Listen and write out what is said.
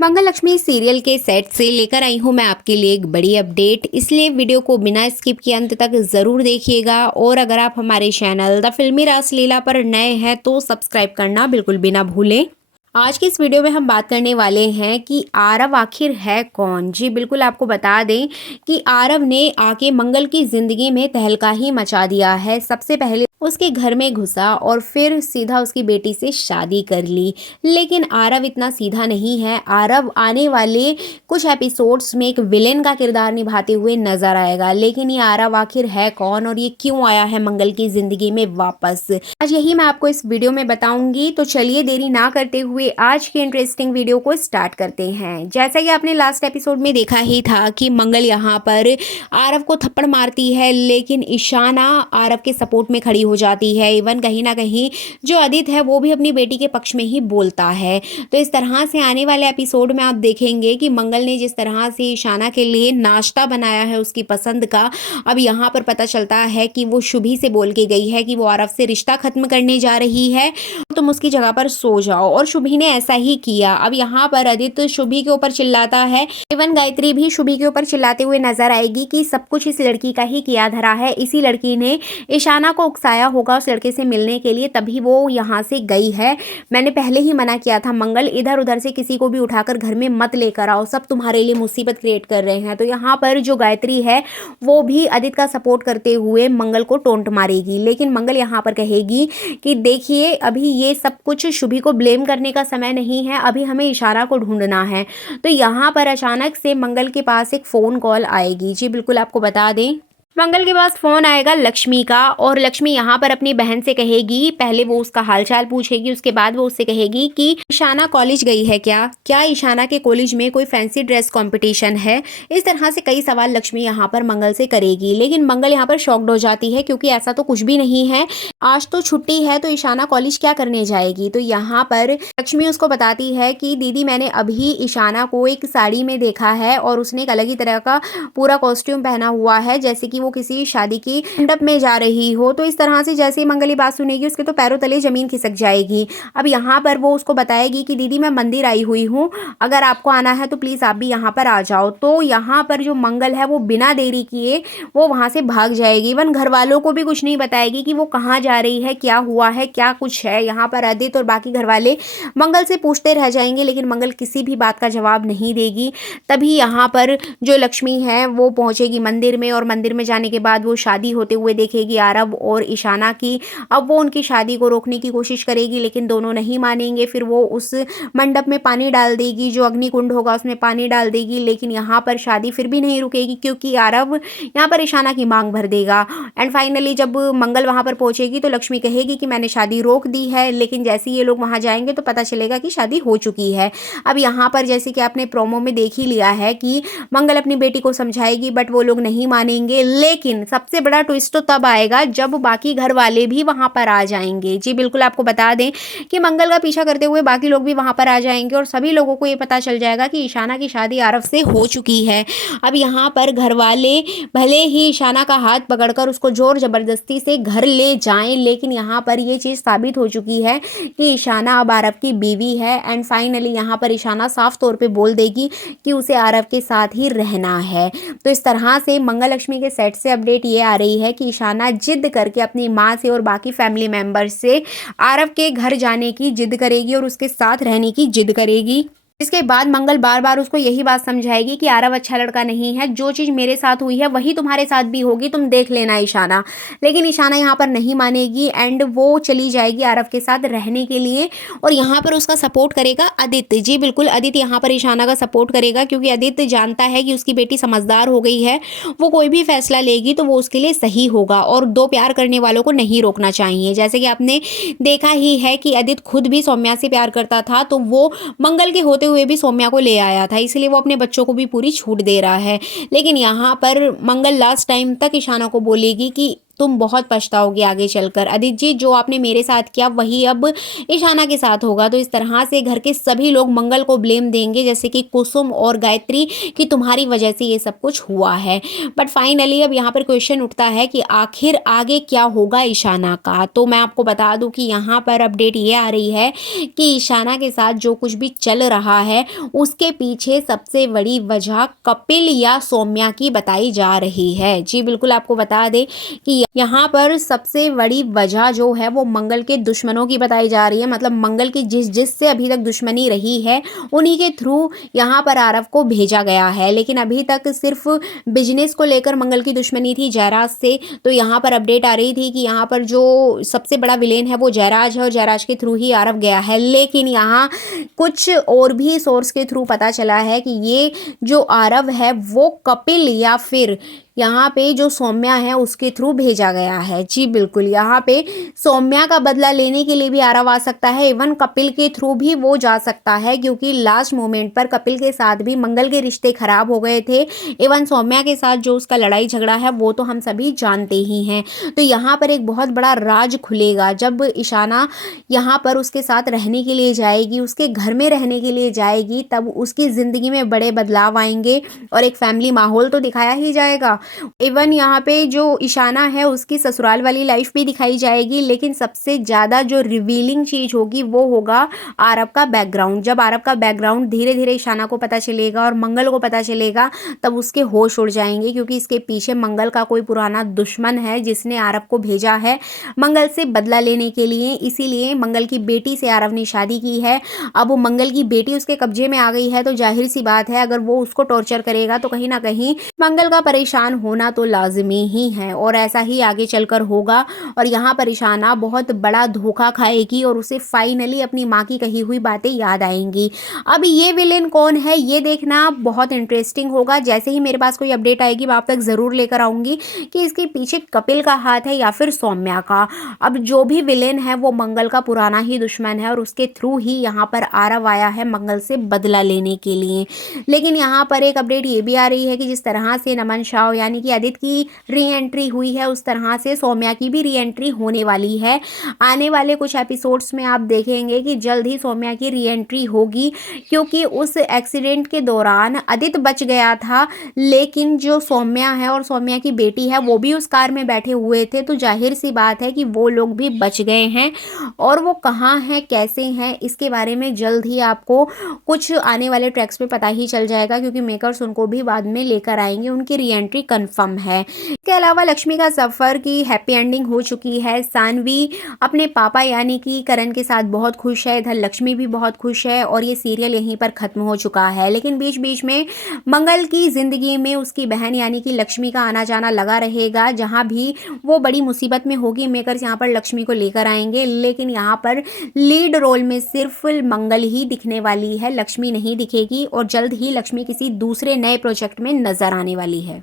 मंगल Lakshmi serial के set से लेकर आई हूँ मैं आपके लिए एक बड़ी अपडेट, इसलिए वीडियो को बिना स्किप किए अंत तक ज़रूर देखिएगा। और अगर आप हमारे चैनल द फिल्मी रासलीला पर नए हैं तो सब्सक्राइब करना बिल्कुल भी ना भूलें। आज की इस वीडियो में हम बात करने वाले हैं कि आरव आखिर है कौन। जी बिल्कुल, आपको बता दें कि आरव ने आके मंगल की ज़िंदगी में तहलका ही मचा दिया है। सबसे पहले उसके घर में घुसा और फिर सीधा उसकी बेटी से शादी कर ली। लेकिन आरव इतना सीधा नहीं है। आरव आने वाले कुछ एपिसोड्स में एक विलेन का किरदार निभाते हुए नजर आएगा। लेकिन ये आरव आखिर है कौन और ये क्यों आया है मंगल की जिंदगी में वापस, आज यही मैं आपको इस वीडियो में बताऊंगी। तो चलिए देरी ना करते हुए आज की इंटरेस्टिंग वीडियो को स्टार्ट करते हैं। जैसा कि आपने लास्ट एपिसोड में देखा ही था कि मंगल यहाँ पर आरव को थप्पड़ मारती है, लेकिन ईशाना आरव के सपोर्ट में खड़ी हो जाती है। इवन कहीं ना कहीं जो आदित्य है वो भी अपनी बेटी के पक्ष में ही बोलता है। तो इस तरह से आने वाले एपिसोड में आप देखेंगे कि मंगल ने जिस तरह से ईशाना के लिए नाश्ता बनाया है उसकी पसंद का, अब यहाँ पर पता चलता है कि वो शुभी से बोल के गई है कि वो आरव से रिश्ता खत्म करने जा रही है, तुम उसकी जगह पर सो जाओ। और शुभी ने ऐसा ही किया। अब यहाँ पर आदित्य शुभी के ऊपर चिल्लाता है। इवन गायत्री भी शुभी के ऊपर चिल्लाते हुए नजर आएगी कि सब कुछ इस लड़की का ही किया धरा है। इसी लड़की ने ईशाना को उकसाया होगा उस लड़के से मिलने के लिए, तभी वो यहाँ से गई है। मैंने पहले ही मना किया था, मंगल इधर उधर से किसी को भी उठाकर घर में मत लेकर आओ, सब तुम्हारे लिए मुसीबत क्रिएट कर रहे हैं। तो यहाँ पर जो गायत्री है वो भी आदित्य का सपोर्ट करते हुए मंगल को टोंट मारेगी। लेकिन मंगल यहाँ पर कहेगी कि देखिए अभी ये सब कुछ शुभी को ब्लेम करने का समय नहीं है, अभी हमें ईशाना को ढूंढना है। तो यहाँ पर अचानक से मंगल के पास एक फ़ोन कॉल आएगी। जी बिल्कुल, आपको बता दें मंगल के पास फोन आएगा लक्ष्मी का, और लक्ष्मी यहाँ पर अपनी बहन से कहेगी, पहले वो उसका हालचाल पूछेगी, उसके बाद वो उससे कहेगी कि ईशाना कॉलेज गई है क्या ईशाना के कॉलेज में कोई फैंसी ड्रेस कंपटीशन है। इस तरह से कई सवाल लक्ष्मी यहाँ पर मंगल से करेगी। लेकिन मंगल यहाँ पर शॉक्ड हो जाती है क्योंकि ऐसा तो कुछ भी नहीं है, आज तो छुट्टी है, तो ईशाना कॉलेज क्या करने जाएगी। तो यहाँ पर लक्ष्मी उसको बताती है कि दीदी मैंने अभी ईशाना को एक साड़ी में देखा है और उसने एक अलग ही तरह का पूरा कॉस्ट्यूम पहना हुआ है, जैसे कि वो किसी शादी की मंडप में जा रही हो। तो इस तरह से जैसे ही मंगल ये बात सुनेगी उसके तो पैरों तले जमीन खिसक जाएगी। अब यहाँ पर वो उसको बताएगी कि दीदी मैं मंदिर आई हुई हूँ, अगर आपको आना है तो प्लीज़ आप भी यहाँ पर आ जाओ। तो यहाँ पर जो मंगल है वो बिना देरी किए वो वहाँ से भाग जाएगी। इवन घर वालों को भी कुछ नहीं बताएगी कि वो कहाँ जा रही है, क्या हुआ है, क्या कुछ है। यहाँ पर आदित्य और बाकी घर वाले मंगल से पूछते रह जाएंगे, लेकिन मंगल किसी भी बात का जवाब नहीं देगी। तभी यहाँ पर जो लक्ष्मी है वो पहुँचेगी मंदिर में, और मंदिर में जाने के बाद वो शादी होते हुए देखेगी आरव और ईशाना की। अब वो उनकी शादी को रोकने की कोशिश करेगी, लेकिन दोनों नहीं मानेंगे। फिर वो उस मंडप में पानी डाल देगी, जो अग्निकुंड होगा उसमें पानी डाल देगी। लेकिन यहाँ पर शादी फिर भी नहीं रुकेगी क्योंकि आरव यहाँ पर ईशाना की मांग भर देगा। एंड फाइनली जब मंगल वहाँ पर पहुंचेगी तो लक्ष्मी कहेगी कि मैंने शादी रोक दी है। लेकिन जैसे ये लोग वहाँ जाएंगे तो पता चलेगा कि शादी हो चुकी है। अब यहाँ पर जैसे कि आपने प्रोमो में देख ही लिया है कि मंगल अपनी बेटी को समझाएगी, बट वो लोग नहीं मानेंगे। लेकिन सबसे बड़ा ट्विस्ट तो तब आएगा जब बाकी घर वाले भी वहां पर आ जाएंगे। जी बिल्कुल, आपको बता दें कि मंगल का पीछा करते हुए बाकी लोग भी वहां पर आ जाएंगे और सभी लोगों को ये पता चल जाएगा कि ईशाना की शादी आरव से हो चुकी है। अब यहाँ पर घर वाले भले ही ईशाना का हाथ पकड़कर उसको जोर जबरदस्ती से घर ले जाएं, लेकिन यहाँ पर ये चीज़ साबित हो चुकी है कि ईशाना अब आरव की बीवी है। एंड फाइनली यहाँ पर ईशाना साफ तौर पे बोल देगी कि उसे आरव के साथ ही रहना है। तो इस तरह से मंगल लक्ष्मी के सेट से अपडेट ये आ रही है कि ईशाना जिद करके अपनी माँ से और बाकी फैमिली मेंबर्स से आरव के घर जाने की जिद करेगी और उसके साथ रहने की जिद करेगी। इसके बाद मंगल बार बार उसको यही बात समझाएगी कि आरव अच्छा लड़का नहीं है, जो चीज़ मेरे साथ हुई है वही तुम्हारे साथ भी होगी, तुम देख लेना ईशाना। लेकिन ईशाना यहाँ पर नहीं मानेगी एंड वो चली जाएगी आरव के साथ रहने के लिए। और यहाँ पर उसका सपोर्ट करेगा आदित्य। जी बिल्कुल, आदित्य यहाँ पर ईशाना का सपोर्ट करेगा क्योंकि आदित्य जानता है कि उसकी बेटी समझदार हो गई है, वो कोई भी फैसला लेगी तो वो उसके लिए सही होगा। और दो प्यार करने वालों को नहीं रोकना चाहिए। जैसे कि आपने देखा ही है कि आदित्य खुद भी सौम्या से प्यार करता था, तो वो मंगल के होते हुए भी सौम्या को ले आया था, इसलिए वो अपने बच्चों को भी पूरी छूट दे रहा है। लेकिन यहाँ पर मंगल लास्ट टाइम तक ईशाना को बोलेगी कि तुम बहुत पछताओगे आगे चलकर। आदित्य जी, जो आपने मेरे साथ किया वही अब ईशाना के साथ होगा। तो इस तरह से घर के सभी लोग मंगल को ब्लेम देंगे, जैसे कि कुसुम और गायत्री, कि तुम्हारी वजह से ये सब कुछ हुआ है। बट फाइनली अब यहाँ पर क्वेश्चन उठता है कि आखिर आगे क्या होगा ईशाना का। तो मैं आपको बता दूं कि यहाँ पर अपडेट ये आ रही है कि ईशाना के साथ जो कुछ भी चल रहा है उसके पीछे सबसे बड़ी वजह कपिल या सौम्या की बताई जा रही है। जी बिल्कुल, आपको बता दें कि यहाँ पर सबसे बड़ी वजह जो है वो मंगल के दुश्मनों की बताई जा रही है। मतलब मंगल की जिससे अभी तक दुश्मनी रही है उन्हीं के थ्रू यहाँ पर आरव को भेजा गया है। लेकिन अभी तक सिर्फ बिजनेस को लेकर मंगल की दुश्मनी थी जयराज से। तो यहाँ पर अपडेट आ रही थी कि यहाँ पर जो सबसे बड़ा विलेन है वो जयराज है और जयराज के थ्रू ही आरव गया है। लेकिन यहाँ कुछ और भी सोर्स के थ्रू पता चला है कि ये जो आरव है वो कपिल या फिर यहाँ पे जो सौम्या है उसके थ्रू भेजा गया है। जी बिल्कुल, यहाँ पे सौम्या का बदला लेने के लिए भी आरव आ सकता है, इवन कपिल के थ्रू भी वो जा सकता है, क्योंकि लास्ट मोमेंट पर कपिल के साथ भी मंगल के रिश्ते खराब हो गए थे। इवन सौम्या के साथ जो उसका लड़ाई झगड़ा है वो तो हम सभी जानते ही हैं। तो यहाँ पर एक बहुत बड़ा राज खुलेगा जब ईशाना यहाँ पर उसके साथ रहने के लिए जाएगी, उसके घर में रहने के लिए जाएगी, तब उसकी ज़िंदगी में बड़े बदलाव आएंगे और एक फैमिली माहौल तो दिखाया ही जाएगा। इवन यहाँ पे जो ईशाना है उसकी ससुराल वाली लाइफ भी दिखाई जाएगी। लेकिन सबसे ज़्यादा जो रिवीलिंग चीज़ होगी वो होगा आरव का बैकग्राउंड। जब आरव का बैकग्राउंड धीरे धीरे ईशाना को पता चलेगा और मंगल को पता चलेगा तब उसके होश उड़ जाएंगे, क्योंकि इसके पीछे मंगल का कोई पुराना दुश्मन है जिसने आरव को भेजा है मंगल से बदला लेने के लिए। इसीलिए मंगल की बेटी से आरव ने शादी की है। अब मंगल की बेटी उसके कब्जे में आ गई है तो जाहिर सी बात है अगर वो उसको टॉर्चर करेगा तो कहीं ना कहीं मंगल का परेशान होना तो लाजमी ही है और ऐसा ही आगे चलकर होगा। और यहाँ पर ईशाना बहुत बड़ा धोखा खाएगी और उसे फाइनली अपनी माँ की कही हुई बातें याद आएंगी। अब ये विलेन कौन है ये देखना बहुत इंटरेस्टिंग होगा। जैसे ही मेरे पास कोई अपडेट आएगी मैं आप तक ज़रूर लेकर आऊँगी कि इसके पीछे कपिल का हाथ है या फिर सौम्या का। अब जो भी विलेन है वो मंगल का पुराना ही दुश्मन है और उसके थ्रू ही यहाँ पर आरव आया है मंगल से बदला लेने के लिए। लेकिन यहाँ पर एक अपडेट ये भी आ रही है कि जिस तरह से नमन शाह यानी कि आदित्य की री एंट्री हुई है उस तरह से सौम्या की भी री एंट्री होने वाली है। आने वाले कुछ एपिसोड्स में आप देखेंगे कि जल्द ही सौम्या की री एंट्री होगी, क्योंकि उस एक्सीडेंट के दौरान आदित्य बच गया था लेकिन जो सौम्या है और सौम्या की बेटी है वो भी उस कार में बैठे हुए थे। तो जाहिर सी बात है कि वो लोग भी बच गए हैं और वो कहाँ हैं कैसे हैं इसके बारे में जल्द ही आपको कुछ आने वाले ट्रैक्स पे पता ही चल जाएगा, क्योंकि मेकर्स उनको भी बाद में लेकर आएंगे। उनकी री एंट्री कन्फर्म है। इसके अलावा लक्ष्मी का सफ़र की हैप्पी एंडिंग हो चुकी है। सानवी अपने पापा यानी कि करण के साथ बहुत खुश है, इधर लक्ष्मी भी बहुत खुश है और ये सीरियल यहीं पर ख़त्म हो चुका है। लेकिन बीच बीच में मंगल की ज़िंदगी में उसकी बहन यानी कि लक्ष्मी का आना जाना लगा रहेगा। जहाँ भी वो बड़ी मुसीबत में होगी मेकर्स यहाँ पर लक्ष्मी को लेकर आएंगे। लेकिन यहाँ पर लीड रोल में सिर्फ मंगल ही दिखने वाली है, लक्ष्मी नहीं दिखेगी और जल्द ही लक्ष्मी किसी दूसरे नए प्रोजेक्ट में नजर आने वाली है।